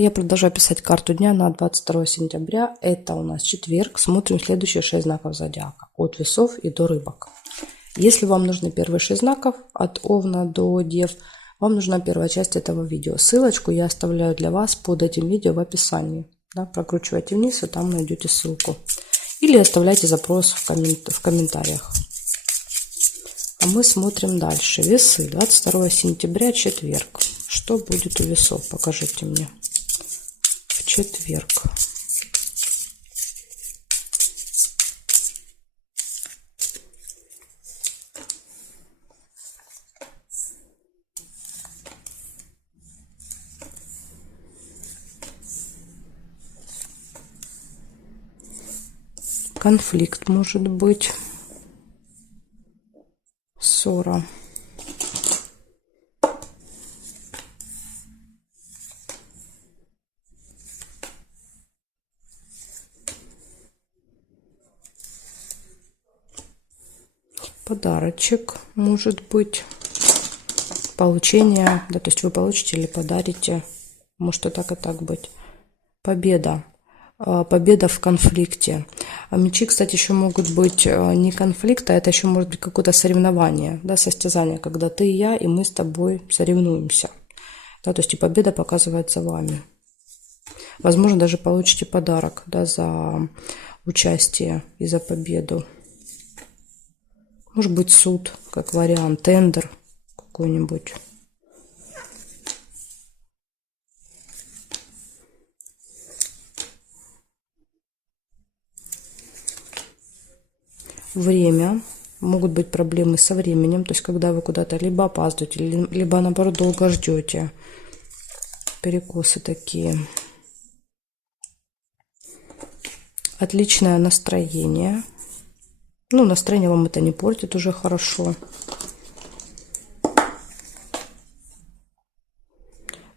Я продолжаю писать карту дня на 22 сентября. Это у нас четверг. Смотрим следующие 6 знаков зодиака. От весов и до рыбок. Если вам нужны первые 6 знаков, от Овна до Дев, вам нужна первая часть этого видео. Ссылочку я оставляю для вас под этим видео в описании. Да, прокручивайте вниз, и там найдете ссылку. Или оставляйте запрос в комментариях. А мы смотрим дальше. Весы. 22 сентября, четверг. Что будет у весов? Покажите мне. В четверг. Конфликт может быть. Ссора. Подарочек может быть. Получение. Да, то есть вы получите или подарите. Может и так быть. Победа. Победа в конфликте. Мечи, кстати, еще могут быть не конфликт, а это еще может быть какое-то соревнование, да, состязание, когда ты и я, и мы с тобой соревнуемся. Да, то есть и победа показывается вами. Возможно, даже получите подарок, да, за участие и за победу. Может быть, суд, как вариант, тендер какой-нибудь. Время. Могут быть проблемы со временем, то есть когда вы куда-то либо опаздываете, либо наоборот долго ждете. Перекосы такие. Отличное настроение. Ну, настроение вам это не портит, уже хорошо.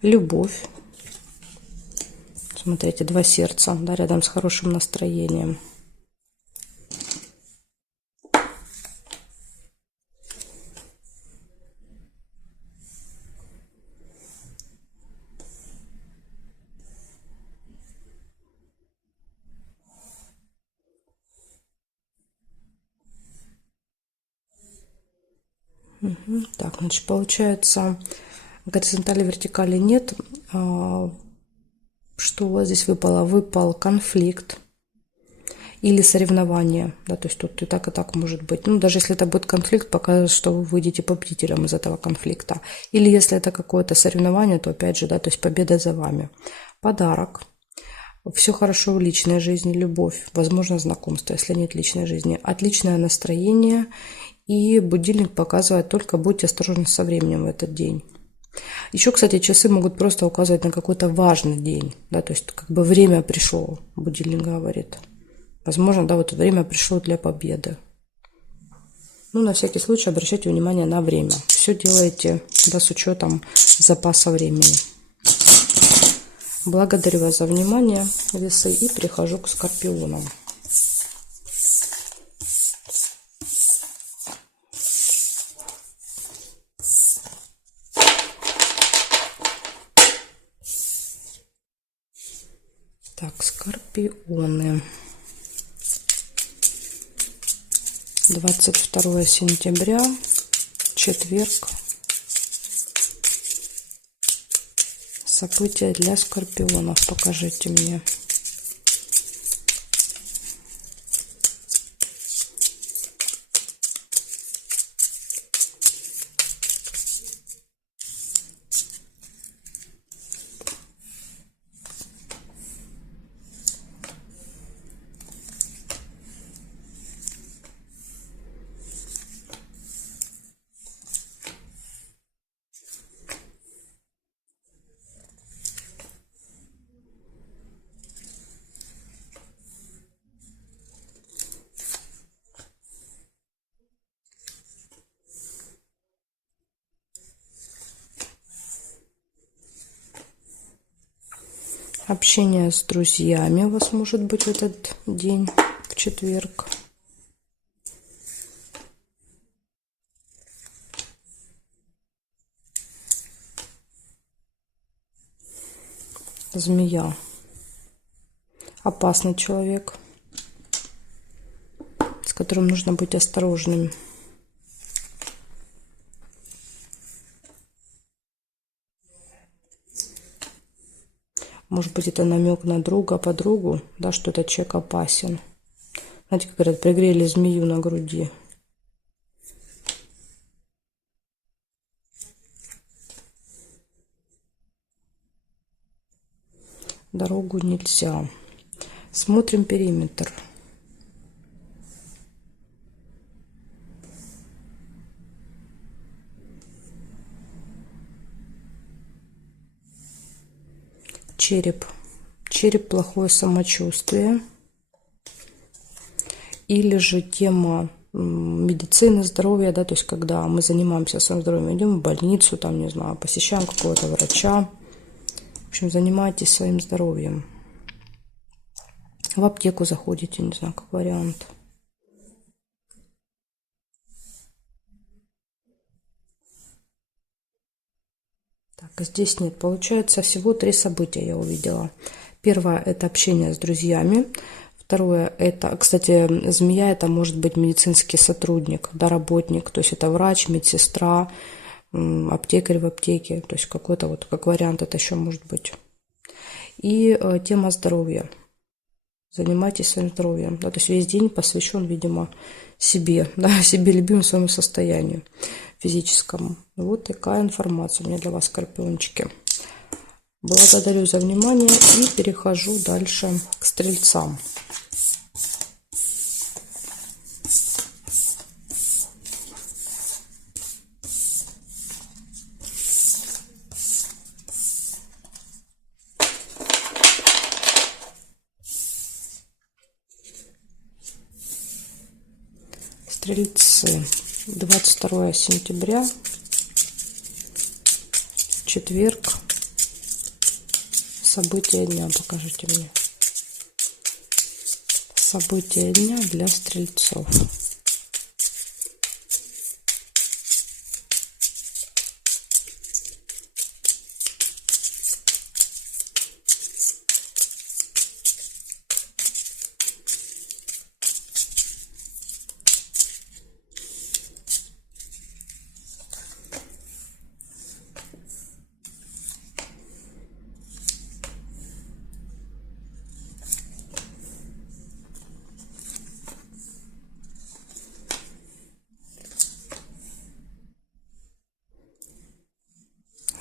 Любовь. Смотрите, 2 сердца, да, рядом с хорошим настроением. Угу. Так, значит, получается, горизонтали, вертикали нет. Что у вас здесь выпало? Выпал конфликт или соревнование. Да, то есть тут и так может быть. Ну, даже если это будет конфликт, показывает, что вы выйдете победителем из этого конфликта. Или если это какое-то соревнование, то опять же, да, то есть победа за вами. Подарок. Все хорошо в личной жизни, любовь, возможно, знакомство, если нет личной жизни. Отличное настроение. И будильник показывает только будьте осторожны со временем в этот день. Еще, кстати, часы могут просто указывать на какой-то важный день. Да, то есть как бы время пришло, будильник говорит. Возможно, да, вот время пришло для победы. Ну, на всякий случай обращайте внимание на время. Все делайте, да, с учетом запаса времени. Благодарю вас за внимание, весы, и перехожу к скорпионам. Так, скорпионы. 22 сентября, четверг. События для скорпионов. Покажите мне. Общение с друзьями у вас может быть в этот день, в четверг. Змея. Опасный человек, с которым нужно быть осторожным. Может быть, это намек на друга, подругу, да, что этот человек опасен. Знаете, как говорят, пригрели змею на груди. Дорогу нельзя. Смотрим периметр. Череп. Череп, плохое самочувствие. Или же тема медицины, здоровья, да, то есть когда мы занимаемся своим здоровьем, идем в больницу, там, не знаю, посещаем какого-то врача. В общем, занимайтесь своим здоровьем. В аптеку заходите, не знаю, как вариант. Так, а здесь нет. Получается, всего 3 события я увидела. Первое – это общение с друзьями. Второе – это, кстати, змея – это может быть медицинский сотрудник, да, работник. То есть это врач, медсестра, аптекарь в аптеке. То есть какой-то вот, как вариант, это еще может быть. И тема здоровья. Занимайтесь своим здоровьем. Да, то есть весь день посвящен, видимо, себе, да, себе любимому своему состоянию физическому. Вот такая информация у меня для вас, скорпиончики. Благодарю за внимание и перехожу дальше к стрельцам. Стрельцы. 22 сентября. Четверг. События дня покажите мне. События дня для стрельцов.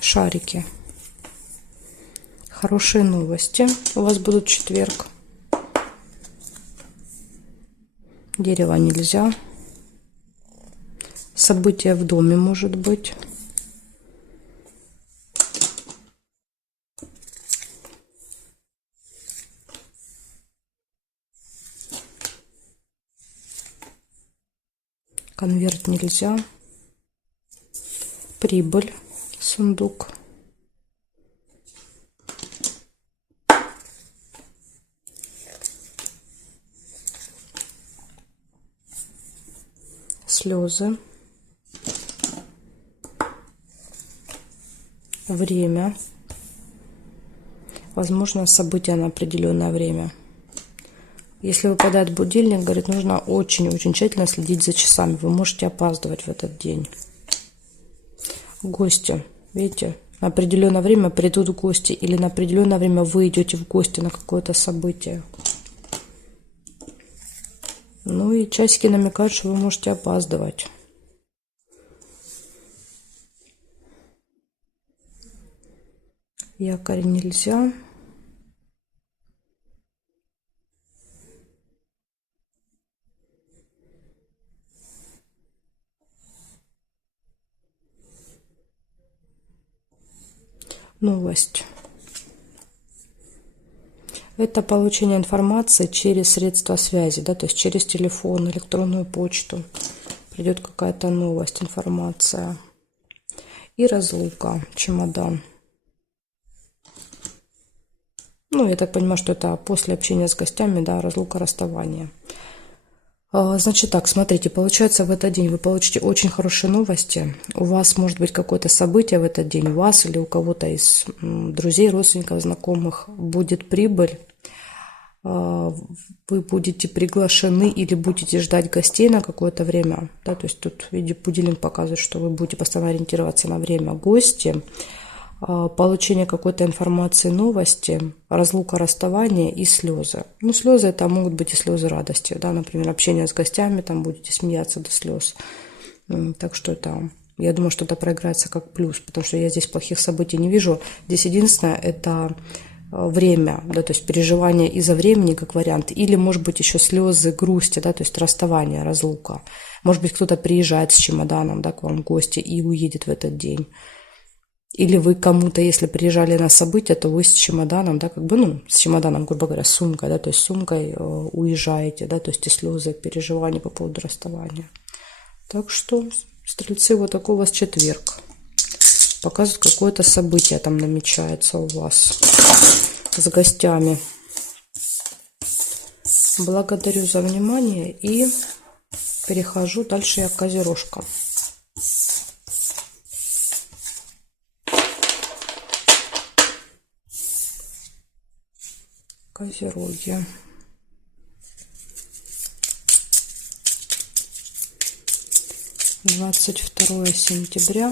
Шарики. Хорошие новости у вас будут в четверг. Дерево нельзя. Событие в доме может быть. Конверт нельзя. Прибыль. Сундук. Слезы. Время. Возможно, событие на определенное время. Если выпадает будильник, говорит, нужно очень-очень тщательно следить за часами. Вы можете опаздывать в этот день. Гости. Видите, на определенное время придут гости. Или на определенное время вы идете в гости на какое-то событие. Ну и часики намекают, что вы можете опаздывать. Якорь нельзя. Новость. Это получение информации через средства связи, да, то есть через телефон, электронную почту. Придет какая-то новость, информация. И разлука, чемодан. Ну, я так понимаю, что это после общения с гостями, да, разлука, расставание. Значит так, смотрите, получается, в этот день вы получите очень хорошие новости. У вас может быть какое-то событие в этот день, у вас или у кого-то из друзей, родственников, знакомых будет прибыль. Вы будете приглашены или будете ждать гостей на какое-то время. Да, то есть тут в виде будильник показывает, что вы будете постоянно ориентироваться на время гости. Получение какой-то информации, новости, разлука, расставание и слезы. Ну, слезы это могут быть и слезы радости, да, например, общение с гостями, там будете смеяться до слез. Так что это, я думаю, что это проиграется как плюс, потому что я здесь плохих событий не вижу. Здесь единственное это время, да, то есть переживание из-за времени как вариант, или, может быть, еще слезы, грусти, да, то есть расставание, разлука. Может быть, кто-то приезжает с чемоданом, да, к вам в гости и уедет в этот день. Или вы кому-то, если приезжали на событие, то вы с чемоданом, да, как бы, ну, с чемоданом, грубо говоря, с сумкой, да, то есть с сумкой уезжаете, да, то есть и слезы, переживания по поводу расставания. Так что, стрельцы, вот такой у вас четверг. Показывает, какое-то событие там намечается у вас с гостями. Благодарю за внимание и перехожу дальше я к козерожкам. Козероги. Двадцать 22 сентября.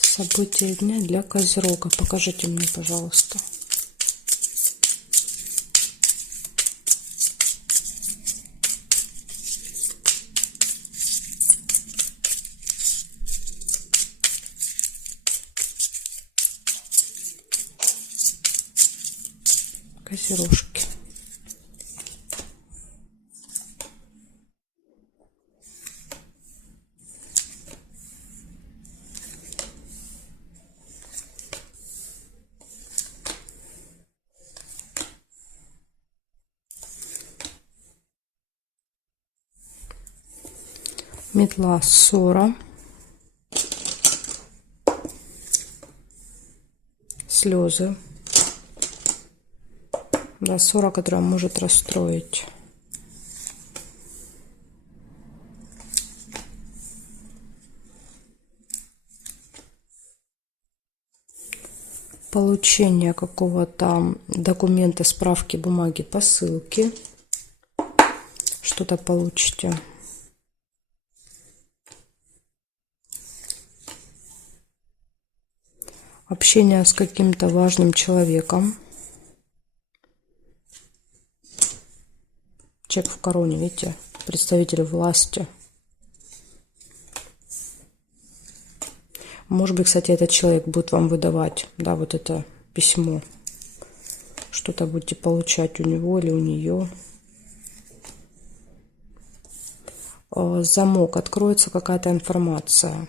События дня для Козерога. Покажите мне, пожалуйста. Козерожки. Метла, ссора, слезы. Да, ссора, которая может расстроить. Получение какого-то документа, справки, бумаги, посылки. Что-то получите. Общение с каким-то важным человеком. Человек в короне, видите, представитель власти. Может быть, кстати, этот человек будет вам выдавать, да, вот это письмо. Что-то будете получать у него или у нее. Замок, откроется какая-то информация.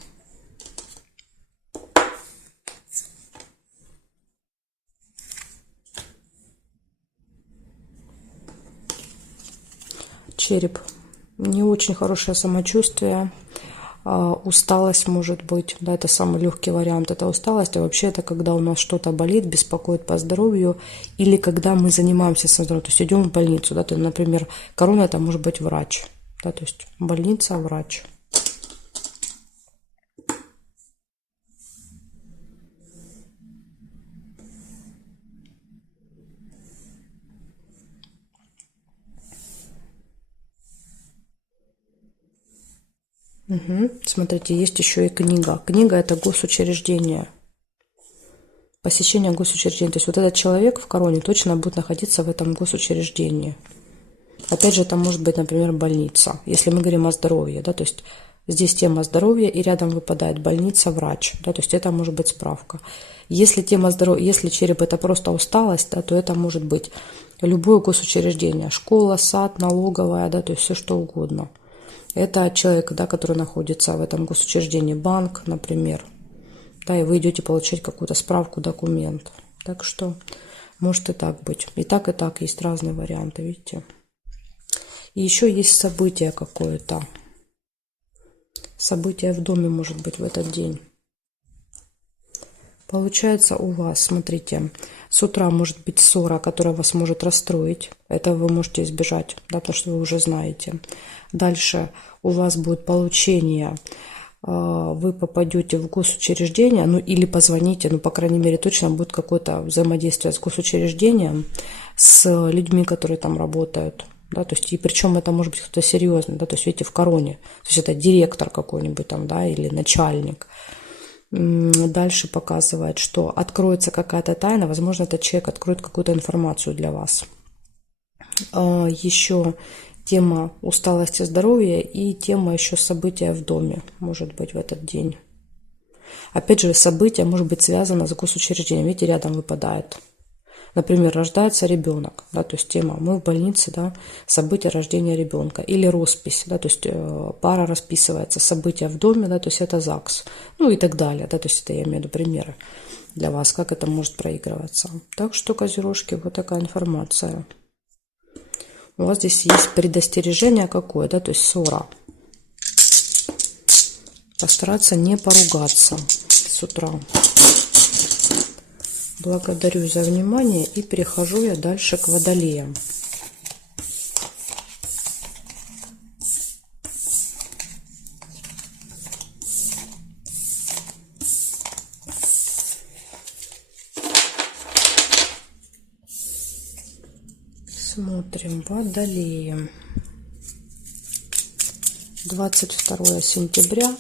Череп. Не очень хорошее самочувствие. Усталость может быть, да, это самый легкий вариант, это усталость, а вообще это когда у нас что-то болит, беспокоит по здоровью, или когда мы занимаемся своим здоровьем, то есть идем в больницу, да, то, например, корона это может быть врач, да, то есть больница, врач. Угу. Смотрите, есть еще и книга. Книга это госучреждение. Посещение госучреждения. То есть вот этот человек в короне точно будет находиться в этом госучреждении. Опять же, это может быть, например, больница. Если мы говорим о здоровье, да, то есть здесь тема здоровья, и рядом выпадает больница, врач, да, то есть это может быть справка. Если тема здоровья, если череп это просто усталость, да, то это может быть любое госучреждение, школа, сад, налоговая, да, то есть все что угодно. Это человек, да, который находится в этом госучреждении, банк, например, да, и вы идете получать какую-то справку, документ. Так что может и так быть. И так есть разные варианты, видите. И еще есть событие какое-то. События в доме, может быть, в этот день. Получается у вас, смотрите, с утра может быть ссора, которая вас может расстроить. Это вы можете избежать, да, потому что вы уже знаете. Дальше у вас будет получение, вы попадете в госучреждение, ну или позвоните, ну по крайней мере точно будет какое-то взаимодействие с госучреждением, с людьми, которые там работают. Да, то есть, и причем это может быть кто-то серьезный, да, то есть, видите, в короне. То есть это директор какой-нибудь там, да, или начальник. Дальше показывает, что откроется какая-то тайна, возможно, этот человек откроет какую-то информацию для вас. Еще тема усталости, здоровья и тема еще события в доме, может быть, в этот день. Опять же, событие может быть связано с госучреждением. Видите, рядом выпадает. Например, рождается ребенок, да, то есть тема «мы в больнице», да, событие рождения ребенка. Или роспись, да, то есть пара расписывается, события в доме, да, то есть это ЗАГС, ну и так далее, да, то есть это я имею в виду примеры для вас, как это может проигрываться. Так что, козерожки, вот такая информация. У вас здесь есть предостережение какое, да, то есть ссора. Постараться не поругаться с утра. Благодарю за внимание и перехожу я дальше к водолеям. Смотрим водолеи. 22 сентября,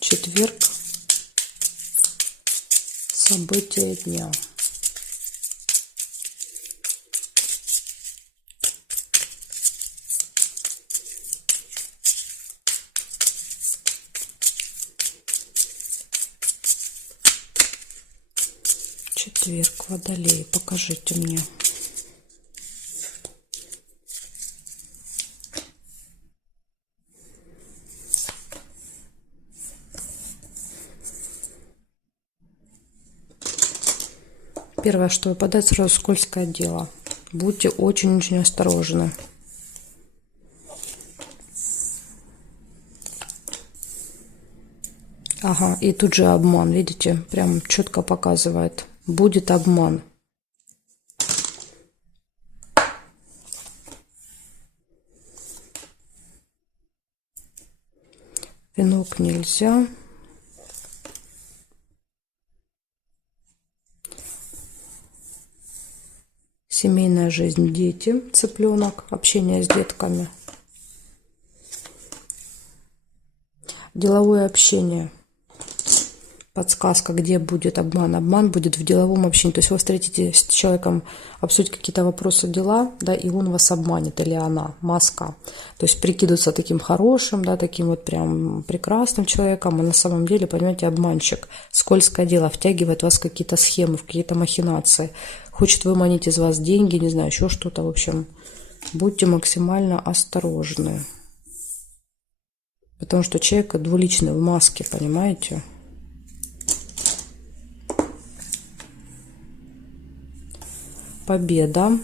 четверг. События дня. Четверг, водолей, покажите мне. Первое, что выпадает, сразу скользкое дело. Будьте очень-очень осторожны. Ага, и тут же обман, видите, прям четко показывает. Будет обман. Венок нельзя. Семейная жизнь, дети, цыпленок, общение с детками. Деловое общение. Подсказка, где будет обман. Обман будет в деловом общении. То есть вы встретитесь с человеком, обсудить какие-то вопросы, дела, да, и он вас обманет, или она, маска. То есть прикидываться таким хорошим, да, таким вот прям прекрасным человеком, а на самом деле, понимаете, обманщик. Скользкое дело, втягивает вас в какие-то схемы, в какие-то махинации. Хочет выманить из вас деньги, не знаю, еще что-то. В общем, будьте максимально осторожны. Потому что человек двуличный, в маске, понимаете? Победа.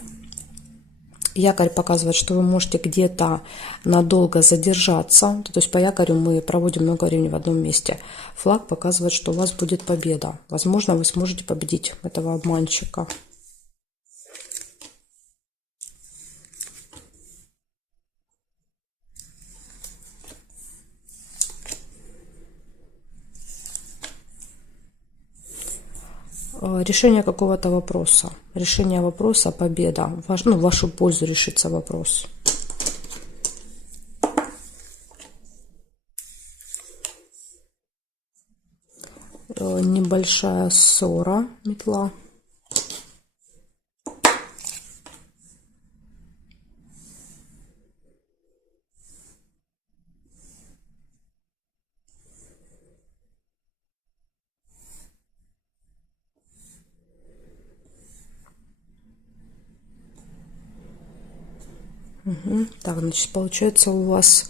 Якорь показывает, что вы можете где-то надолго задержаться. То есть по якорю мы проводим много времени в одном месте. Флаг показывает, что у вас будет победа. Возможно, вы сможете победить этого обманщика. Решение какого-то вопроса. Решение вопроса, победа. Ну, в вашу пользу решится вопрос. Небольшая ссора, метла. Угу. Так, значит, получается у вас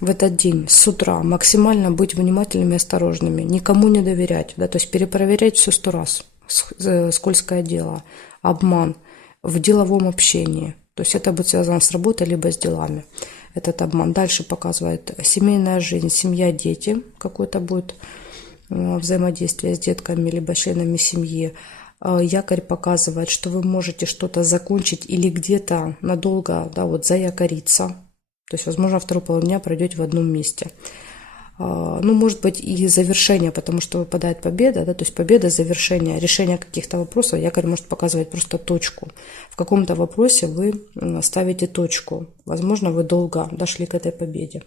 в этот день с утра максимально быть внимательными и осторожными, никому не доверять, да, то есть перепроверять все 100 раз, скользкое дело, обман в деловом общении, то есть это будет связано с работой либо с делами. этот обман. Дальше показывает семейная жизнь, семья, дети. Какое-то будет взаимодействие с детками либо членами семьи. Якорь показывает, что вы можете что-то закончить или где-то надолго, да, вот заякориться. То есть, возможно, вторую половину дня пройдете в одном месте. Ну, может быть, и завершение, потому что выпадает победа, да, то есть победа, завершение, решение каких-то вопросов. Якорь может показывать просто точку. В каком-то вопросе вы ставите точку. Возможно, вы долго дошли к этой победе.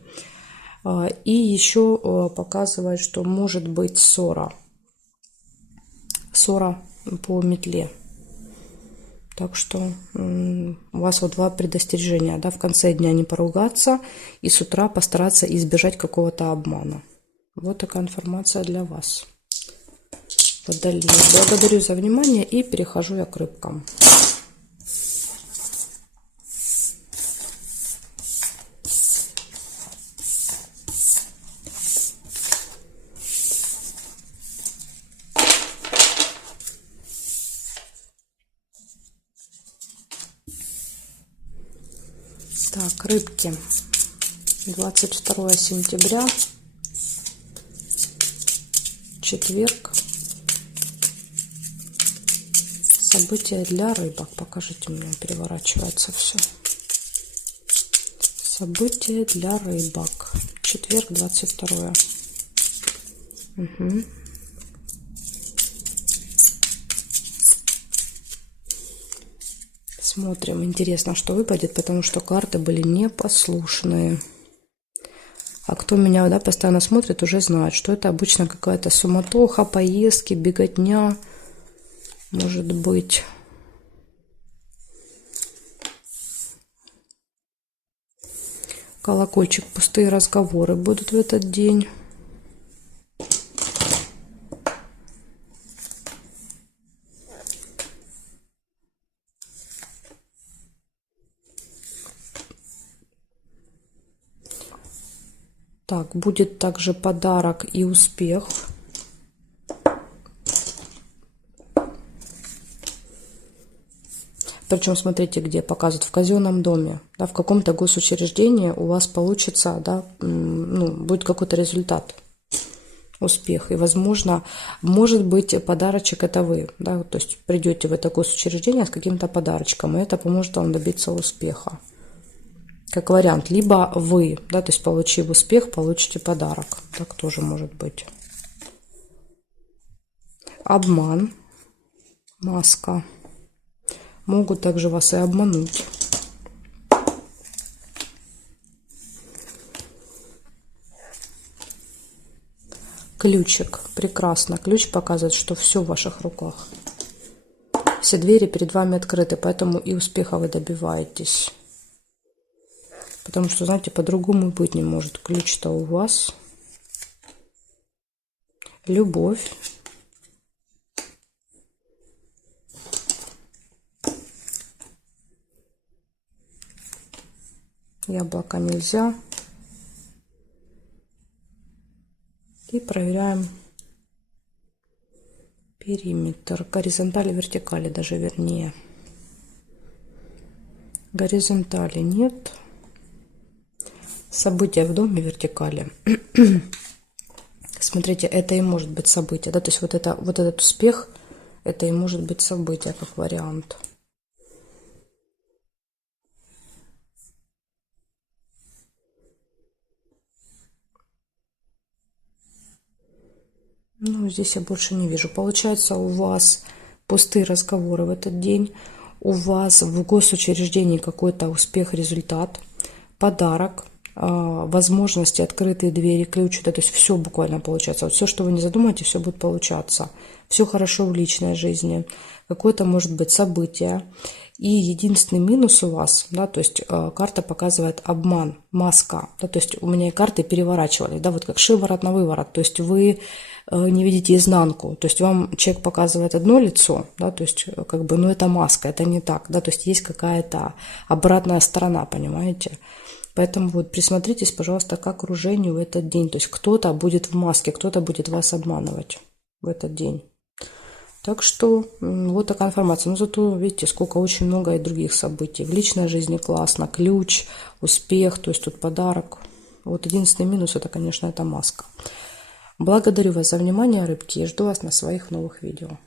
И еще показывает, что может быть ссора. Ссора по метле. Так что у вас вот два предостережения, да, в конце дня не поругаться и с утра постараться избежать какого-то обмана. Вот такая информация для вас. Водолей. Благодарю за внимание и перехожу я к рыбкам. Так, рыбки. 22 сентября. Четверг. События для рыбок. Покажите мне, переворачивается все. События для рыбок. Четверг, 22. Угу. Смотрим. Интересно, что выпадет, потому что карты были непослушные. А кто меня, да, постоянно смотрит, уже знает, что это обычно какая-то суматоха, поездки, беготня. Может быть. Колокольчик. Пустые разговоры будут в этот день. Так, будет также подарок и успех. Причем, смотрите, где показывают, в казенном доме, да, в каком-то госучреждении у вас получится, да, ну, будет какой-то результат, успех. И, возможно, может быть, подарочек это вы, да, то есть придете в это госучреждение с каким-то подарочком, и это поможет вам добиться успеха. Как вариант, либо вы, да, то есть получив успех, получите подарок. Так тоже может быть. Обман, маска. Могут также вас и обмануть. Ключик. Прекрасно. Ключ показывает, что все в ваших руках. Все двери перед вами открыты, поэтому и успеха вы добиваетесь. Потому что, знаете, по-другому быть не может. Ключ-то у вас. Любовь. Яблоко нельзя. И проверяем периметр. Горизонтали, вертикали даже, вернее. Горизонтали нет. События в доме, вертикали. Смотрите, это и может быть событие, да, то есть вот этот успех, это и может быть событие, как вариант. Ну, здесь я больше не вижу. Получается, у вас пустые разговоры в этот день, у вас в госучреждении какой-то успех, результат, подарок, возможности, открытые двери, ключ, да, то есть все буквально получается. Вот все, что вы не задумаете, все будет получаться. Все хорошо в личной жизни. Какое-то может быть событие. И единственный минус у вас, да, то есть карта показывает обман, маска, да, то есть у меня и карты переворачивались, да, вот как шиворот на выворот, то есть вы не видите изнанку, то есть вам человек показывает одно лицо, да, то есть как бы, ну это маска, это не так, да, то есть есть какая-то обратная сторона, понимаете? Поэтому вот присмотритесь, пожалуйста, к окружению в этот день, то есть кто-то будет в маске, кто-то будет вас обманывать в этот день. Так что вот такая информация. Но зато, видите, сколько очень много и других событий. В личной жизни классно, ключ, успех, то есть тут подарок. Вот единственный минус, это, конечно, эта маска. Благодарю вас за внимание, рыбки, и жду вас на своих новых видео.